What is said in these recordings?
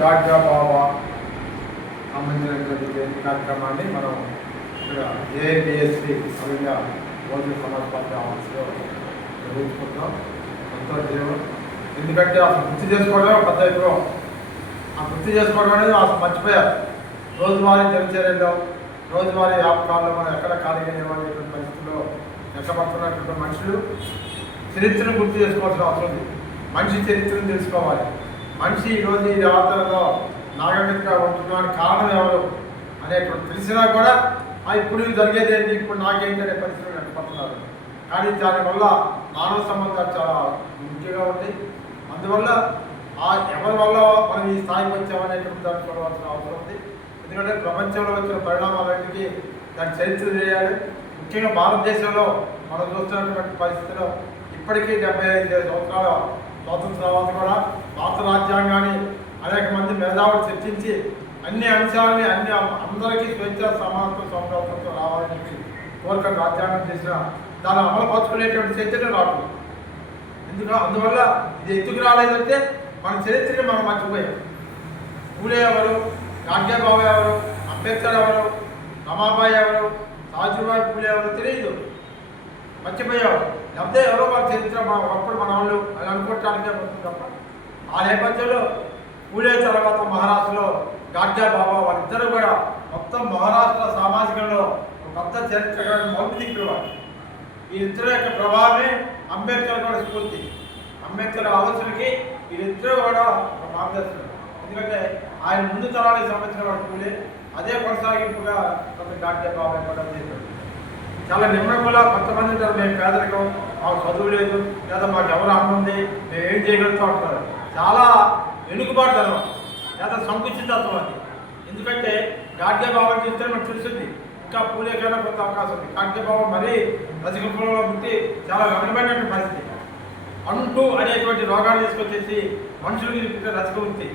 గాడ్గా బాబా సంబంధించినటువంటి కార్యక్రమాన్ని మనం ఇక్కడ ఏఐబిఎస్సి అవిగా బహుజన సమాజ్ పార్టీ ఆఫీస్లో నిర్వహించుకుంటున్నాం. సంతోషం. ఎందుకంటే అసలు గుర్తు చేసుకోవడమే పెద్ద ఎక్కువ. ఆ గుర్తు చేసుకోవడం అనేది అసలు మర్చిపోయారు. రోజువారీ దినచర్యలో రోజువారీ వ్యాపకాల్లో మనం ఎక్కడ ఖాళీగా నిర్వహించేటువంటి పరిస్థితుల్లో ఎక్కబడుతున్నటువంటి మనుషులు చరిత్రను గుర్తు చేసుకోవాల్సిన అవసరం ఉంది. మనిషి చరిత్రను తెలుసుకోవాలి. మనిషి ఈరోజు ఈ ఆధారంలో నాగరికతగా ఉంటున్నానికి కారణం ఎవరు అనేటువంటి తెలిసినా కూడా ఇప్పుడు జరిగేది ఏంటి, ఇప్పుడు నాకేంటి అనే పరిస్థితులు ఎక్కబడుతున్నారు. కానీ దానివల్ల మానవ సంబంధాలు చాలా ముఖ్యంగా ఉంది. అందువల్ల ఎవరి వల్ల మనం ఈ స్థాయికి వచ్చామనేటువంటి దాన్ని చూడవలసిన అవసరం ఉంది. ఎందుకంటే ప్రపంచంలో వచ్చిన పరిణామాలన్నిటికీ దాన్ని చరిత్ర చేయాలి. ముఖ్యంగా భారతదేశంలో మనం చూస్తున్నటువంటి పరిస్థితిలో ఇప్పటికీ 75 సంవత్సరాల స్వాతంత్ర తర్వాత కూడా భారత రాజ్యాంగాన్ని అనేక మంది మేధావులు చర్చించి అన్ని అంశాలని అందరికీ స్వేచ్ఛ సమానత్వం సమగ్రత్వంతో రావాలని చెప్పి కోరిక రాజ్యాంగం చేసిన దాన్ని అమలుపరుచుకునేటువంటి చర్చనే రాదు. అందువల్ల ఇది ఎందుకు రాలేదంటే మన చరిత్రని మనం మర్చిపోయాం. పూలే ఎవరు, గాడ్గే బాబా ఎవరు, అంబేద్కర్ ఎవరు, రమాబాయి ఎవరు, సావిత్రిబాయి పూలే ఎవరు తెలియదు, మర్చిపోయావు. లేకపోతే ఎవరో వాళ్ళ చరిత్ర ఒకప్పుడు మన వాళ్ళు అని అనుకోవటానికే వస్తుంది తప్ప. ఆ నేపథ్యంలో పూలే తర్వాత మహారాష్ట్రలో గాడ్గే బాబా వాళ్ళిద్దరూ కూడా మొత్తం మహారాష్ట్ర సామాజికంలో ఒక పెద్ద చరిత్ర మొదటి దిక్కువాడు. ఈ ఇద్దరు యొక్క ప్రభావమే అంబేద్కర్ కూడా స్ఫూర్తి. అంబేద్కర్ ఆలోచనకి వీరిద్దరూ కూడా ఒక మార్గదర్శనం. ఎందుకంటే ఆయన ముందు తరానికి సంబంధించిన వాడు పూలే, అదే కొనసాగింపుగా కొంత గాడ్గే బాబా కూడా చేశాడు. చాలా నిమ్మకులా కొంతమంది ఉంటారు, మేము పేదరికం, మాకు చదువు లేదు, లేదా మాకు ఎవరు అమ్మ ఉంది, మేము ఏం చేయగలుగుతాం అంటారు. చాలా వెనుకబాటుతనం లేదా సంకుచితత్వం అది. ఎందుకంటే గాడ్గే బాబా చూస్తే మనకు తెలిసింది ఇంకా పూలే కన్నా కొంత అవకాశం ఉంది. గాడ్గే బాబా మరీ రజకులంలో పుట్టి చాలా వెనకబడినటువంటి పరిస్థితి. అంటూ అనేటువంటి రోగాలు తీసుకొచ్చేసి మనుషులకి పుట్టిన రజక వృత్తి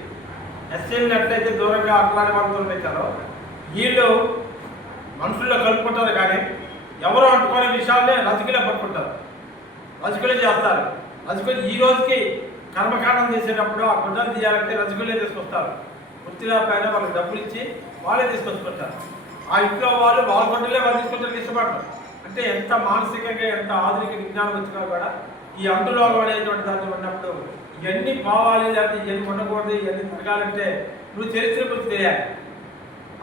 ఎస్సీలను ఎట్లయితే దూరంగా అట్లాంటి వాళ్ళతో పెట్టారో వీళ్ళు మనుషుల్లో కలుపుకుంటారు. కానీ ఎవరో అంటుకునే విషయాలనే రజకులే పట్టుకుంటారు, రజకులే చేస్తారు. రజకులు ఈ రోజుకి కర్మకాండం చేసేటప్పుడు ఆ గుడ్డలు తీయాలంటే రజకులే తీసుకొస్తారు. వృత్తిలా పైన వాళ్ళకి డబ్బులు ఇచ్చి వాళ్ళే తీసుకొచ్చుకుంటారు. ఆ ఇంట్లో వాళ్ళు వాళ్ళ గుడ్డలే వాళ్ళు తీసుకుంటారు, ఇష్టపడతారు. అంటే ఎంత మానసికంగా ఎంత ఆధునిక విజ్ఞానం వచ్చినా కూడా ఈ అంటురోగం అనేటువంటి దాన్ని ఉన్నప్పుడు ఇవన్నీ పోవాలి, లేకపోతే ఇవన్నీ ఉండకూడదు, ఇవన్నీ తిరగాలంటే నువ్వు చరిత్ర గురించి తెలియాలి.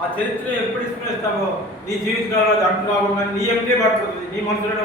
ఆ చరిత్ర ఎప్పుడు ఇష్టమిస్తావో నీ జీవితకాలంలో అది అంటురోగం కానీ నీ ఎంటే పడుతుంది, నీ మనసులోనే